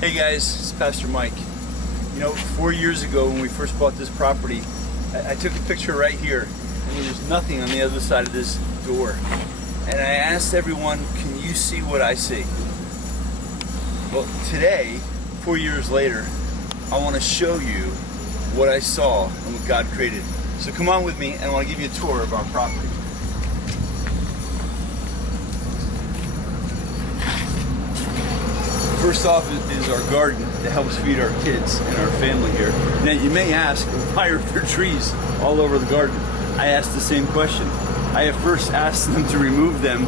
Hey guys, it's Pastor Mike. You know, 4 years ago when we first bought this property, I took a picture right here, and there was nothing on the other side of this door. And I asked everyone, can you see what I see? Well, today, 4 years later, I want to show you what I saw and what God created. So come on with me, and I want to give you a tour of our property. First off is our garden that helps feed our kids and our family here. Now you may ask, why are there trees all over the garden? I asked the same question. I at first asked them to remove them,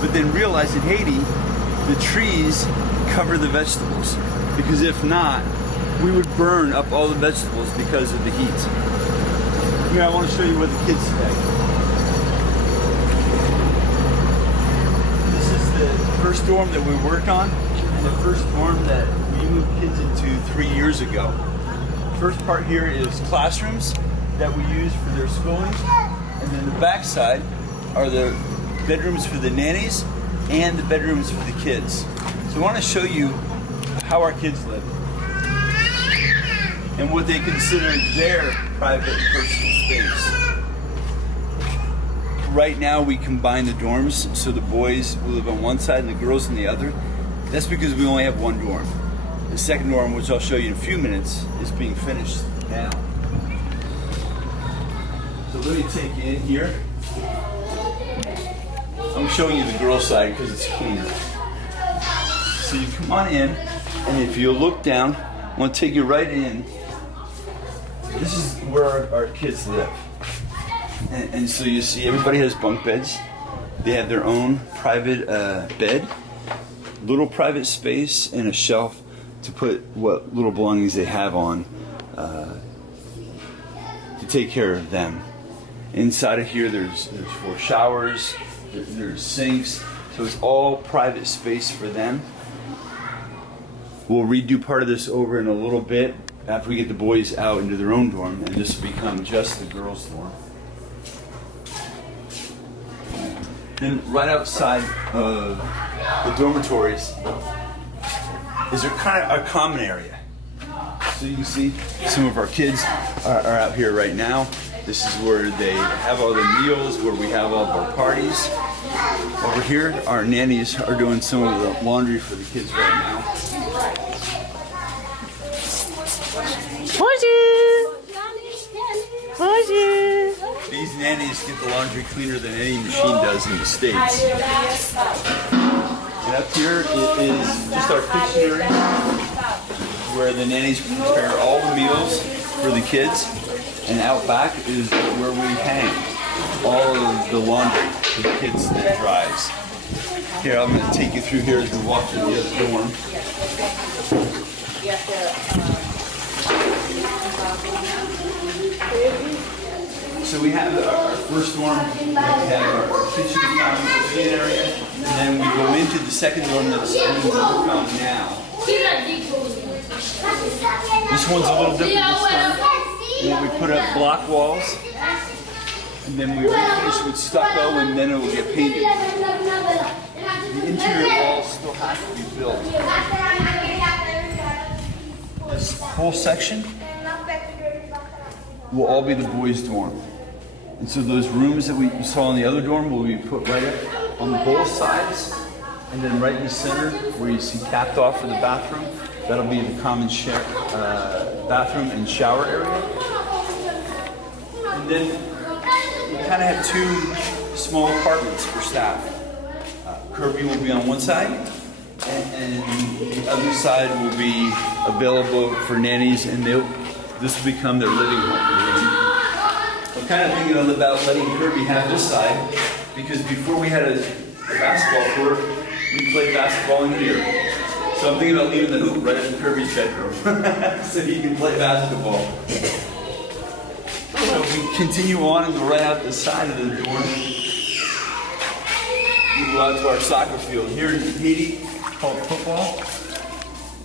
but then realized in Haiti, the trees cover the vegetables. Because if not, we would burn up all the vegetables because of the heat. Here, I want to show you where the kids stay. This is the first dorm that we worked on. The first dorm that we moved kids into 3 years ago. First part here is classrooms that we use for their schooling, and then the back side are the bedrooms for the nannies and the bedrooms for the kids. So I want to show you how our kids live and what they consider their private and personal space. Right now we combine the dorms, so the boys will live on one side and the girls on the other. That's because we only have one dorm. The second dorm, which I'll show you in a few minutes, is being finished now. So let me take you in here. I'm showing you the girls' side because it's cleaner. So you come on in, and if you look down, I want to take you right in. This is where our kids live. And so you see everybody has bunk beds. They have their own private bed. Little private space and a shelf to put what little belongings they have on to take care of them. Inside of here there's 4 showers, there's sinks, so it's all private space for them. We'll redo part of this over in a little bit after we get the boys out into their own dorm, and this will become just the girls' dorm. Then right outside of the dormitories is kind of a common area. So you can see some of our kids are out here right now. This is where they have all the meals, where we have all of our parties. Over here, our nannies are doing some of the laundry for the kids right now. Bonjour! Bonjour! These nannies get the laundry cleaner than any machine does in the States. And up here is just our kitchen area where the nannies prepare all the meals for the kids. And out back is where we hang all of the laundry for the kids that dries. Here, I'm going to take you through here as we walk through the other dorm. So we have our first dorm, we have our kitchen area, and then we go into the second dorm that's being worked on now. This one's a little different this time. We put up block walls, and then we finish with stucco, and then it will get painted. The interior walls still have to be built. This whole section will all be the boys' dorm. And so those rooms that we saw in the other dorm will be put right up on both sides, and then right in the center where you see capped off for the bathroom, that'll be the common bathroom and shower area. And then we kind of have 2 small apartments for staff. Kirby will be on one side, and the other side will be available for nannies, and this will become their living room. I'm kind of thinking about letting Kirby have this side, because before we had a basketball court, we played basketball in here. So I'm thinking about leaving the hoop right in Kirby's bedroom, so he can play basketball. So we continue on and go right out the side of the dorm. We go out to our soccer field here in Haiti called football.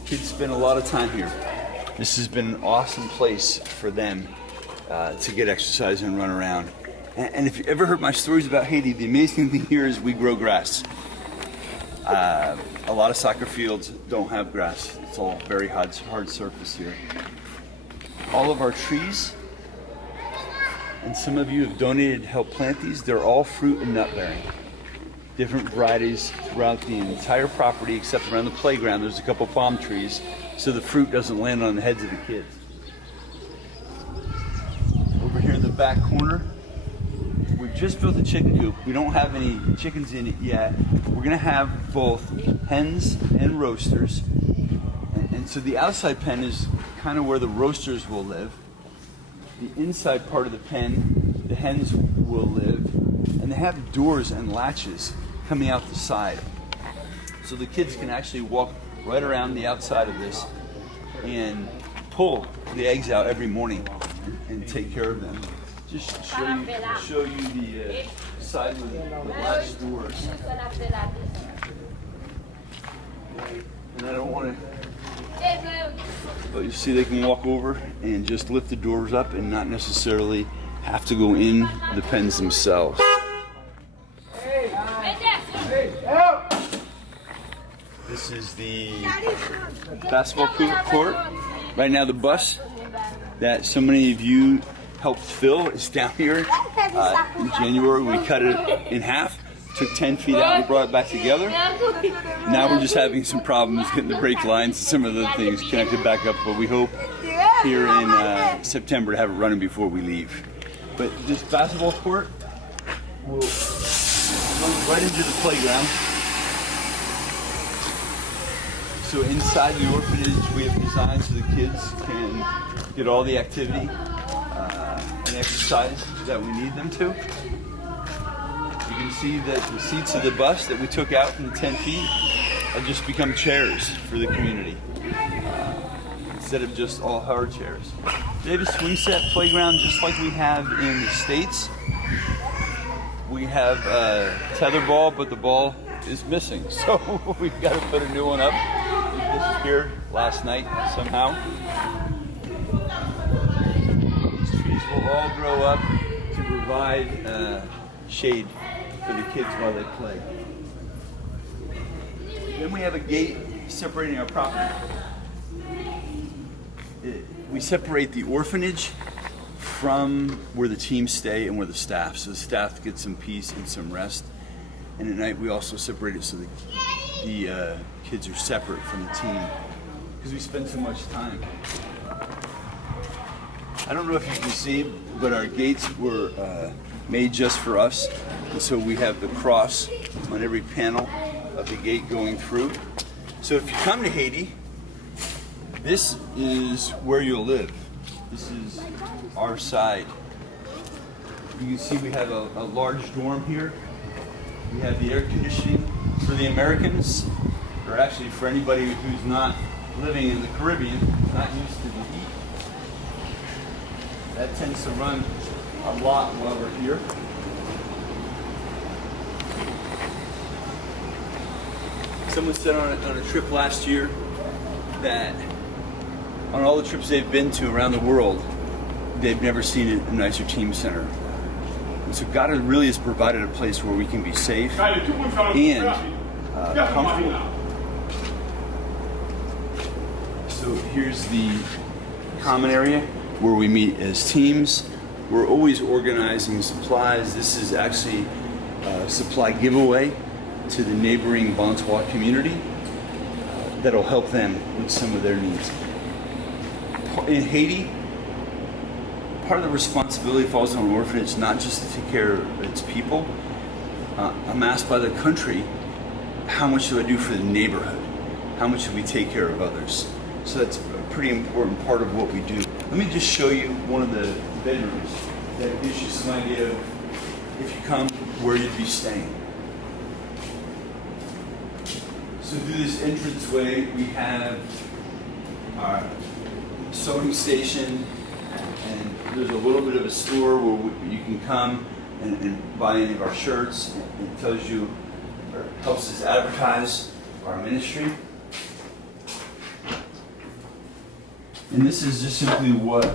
Kids spend a lot of time here. This has been an awesome place for them to get exercise and run around. And if you ever heard my stories about Haiti, the amazing thing here is we grow grass. A lot of soccer fields don't have grass. It's all very hard surface here. All of our trees, and some of you have donated to help plant these, they're all fruit and nut bearing. Different varieties throughout the entire property, except around the playground. There's a couple palm trees, so the fruit doesn't land on the heads of the kids. Over here in the back corner, we've just built a chicken coop. We don't have any chickens in it yet. We're gonna have both hens and roasters. And so the outside pen is kind of where the roasters will live. The inside part of the pen, the hens will live. And they have doors and latches coming out the side. So the kids can actually walk right around the outside of this and pull the eggs out every morning and take care of them. Just show you the side with the latch doors. And I don't want to, but you see they can walk over and just lift the doors up and not necessarily have to go in the pens themselves. This is the basketball court. Right now the bus that so many of you helped fill is down here. In January we cut it in half, took 10 feet out and brought it back together. Now we're just having some problems getting the brake lines and some of the things connected back up, but we hope here in September to have it running before we leave. But this basketball court will go right into the playground. So inside the orphanage, we have designed so the kids can get all the activity and exercise that we need them to. You can see that the seats of the bus that we took out from the 10 feet have just become chairs for the community instead of just all hard chairs. They have a swing set playground just like we have in the States. We have a tether ball, but the ball is missing, so we've got to put a new one up. It disappeared last night somehow. These trees will all grow up to provide shade for the kids while they play. Then we have a gate separating our property. We separate the orphanage from where the teams stay and where the staff. So the staff gets some peace and some rest. And at night we also separate it so the kids are separate from the team because we spend so much time. I don't know if you can see, but our gates were made just for us. And so we have the cross on every panel of the gate going through. So if you come to Haiti, this is where you'll live. This is our side. You can see we have a large dorm here. We have the air conditioning for the Americans, or actually for anybody who's not living in the Caribbean, not used to the heat. That tends to run a lot while we're here. Someone said on a trip last year that on all the trips they've been to around the world, they've never seen a nicer team center. And so God really has provided a place where we can be safe and comfortable. So here's the common area where we meet as teams. We're always organizing supplies. This is actually a supply giveaway to the neighboring Bonsoir community that'll help them with some of their needs. In Haiti, part of the responsibility falls on an orphanage not just to take care of its people. I'm asked by the country, how much do I do for the neighborhood? How much do we take care of others? So that's a pretty important part of what we do. Let me just show you one of the bedrooms that gives you some idea of, if you come, where you'd be staying. So through this entranceway, we have our sewing station, and there's a little bit of a store where you can come and buy any of our shirts. It tells you, or helps us advertise our ministry. And this is just simply what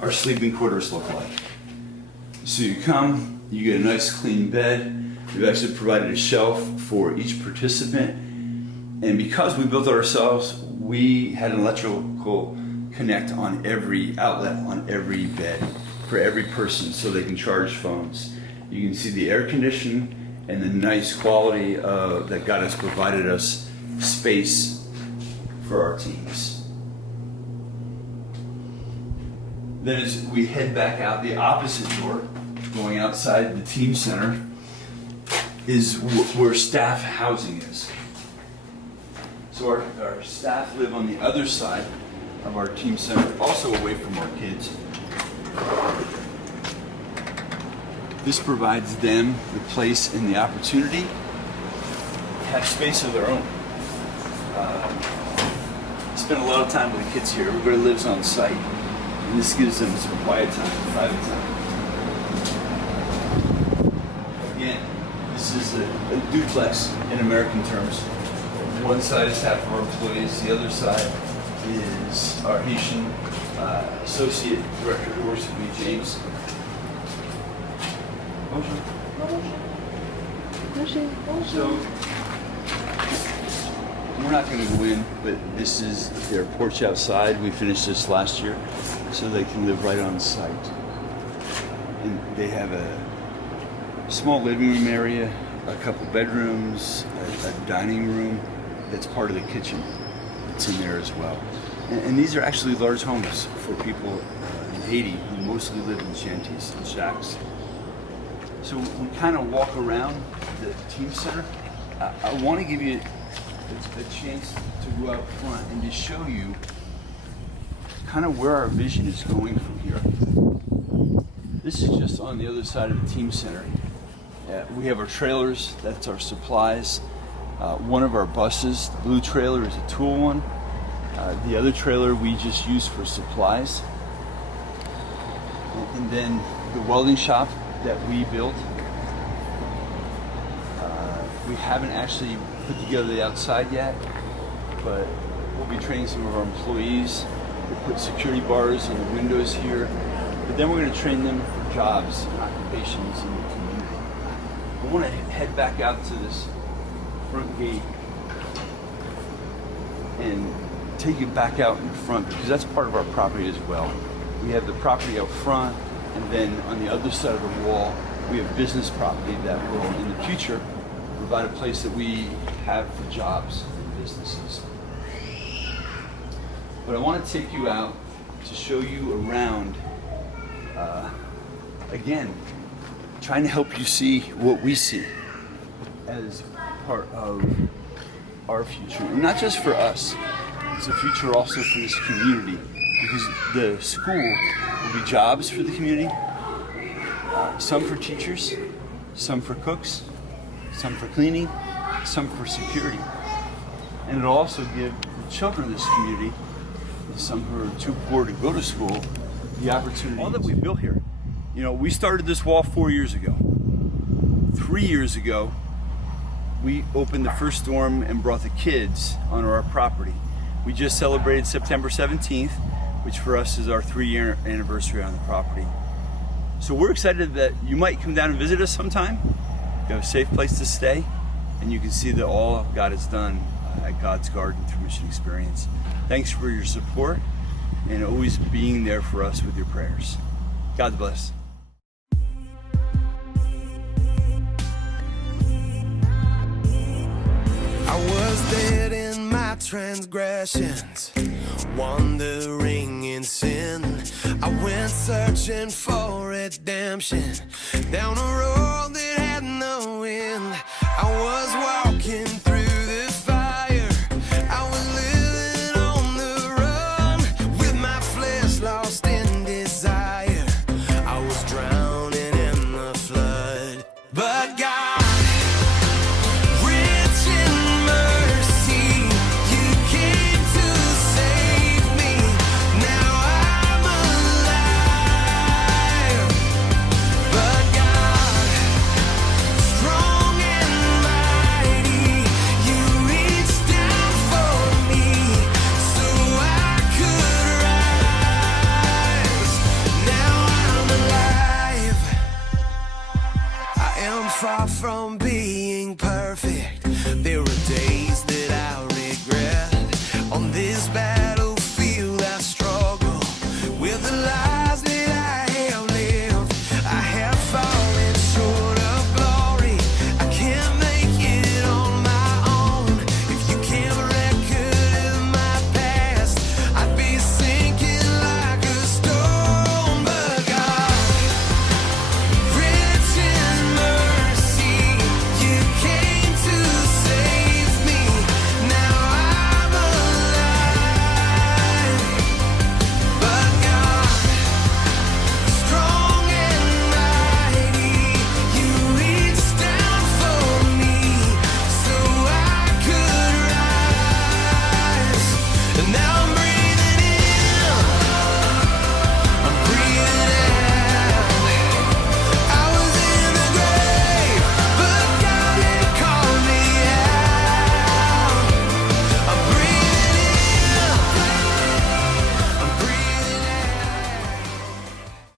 our sleeping quarters look like. So you come, you get a nice clean bed. We've actually provided a shelf for each participant. And because we built it ourselves, we had an electrical connect on every outlet, on every bed, for every person, so they can charge phones. You can see the air conditioning and the nice quality that God has provided us space for our teams. Then as we head back out the opposite door, going outside the team center, is where staff housing is. So our staff live on the other side of our team center, also away from our kids. This provides them the place and the opportunity to have space of their own. Spend a lot of time with the kids here. Everybody lives on site, and this gives them some quiet time, private time. Again, this is a duplex in American terms. One side is half of our employees, the other side is our Haitian associate director who works with me, James. So, we're not going to go in, but this is their porch outside. We finished this last year, so they can live right on site. And they have a small living room area, a couple bedrooms, a dining room that's part of the kitchen. It's in there as well. And these are actually large homes for people in Haiti who mostly live in shanties and shacks. So we kind of walk around the team center. I want to give you a chance to go out front and just show you kind of where our vision is going from here. This is just on the other side of the team center. We have our trailers, that's our supplies. One of our buses, the blue trailer, is a tool one. The other trailer we just use for supplies. And then the welding shop that we built. We haven't actually put together the outside yet, but we'll be training some of our employees. We'll put security bars in the windows here, but then we're going to train them for jobs and occupations in the community. I want to head back out to this front gate and take it back out in front, because that's part of our property as well. We have the property out front, and then on the other side of the wall, we have business property that will, in the future, provide a place that we have for jobs and businesses. But I want to take you out to show you around, again, trying to help you see what we see as part of our future. And not just for us, it's a future also for this community, because the school will be jobs for the community, some for teachers, some for cooks, some for cleaning, some for security. And it'll also give the children of this community, some who are too poor to go to school, the opportunity. All that we built here. You know, we started this wall 4 years ago. 3 years ago, we opened the first dorm and brought the kids onto our property. We just celebrated September 17th, which for us is our 3-year anniversary on the property. So we're excited that you might come down and visit us sometime. You have a safe place to stay, and you can see that all God has done at God's Garden through Mission Experience. Thanks for your support and always being there for us with your prayers. God bless. I was dead in my transgressions, wandering in sin. I went searching for redemption down a road that had no end. I was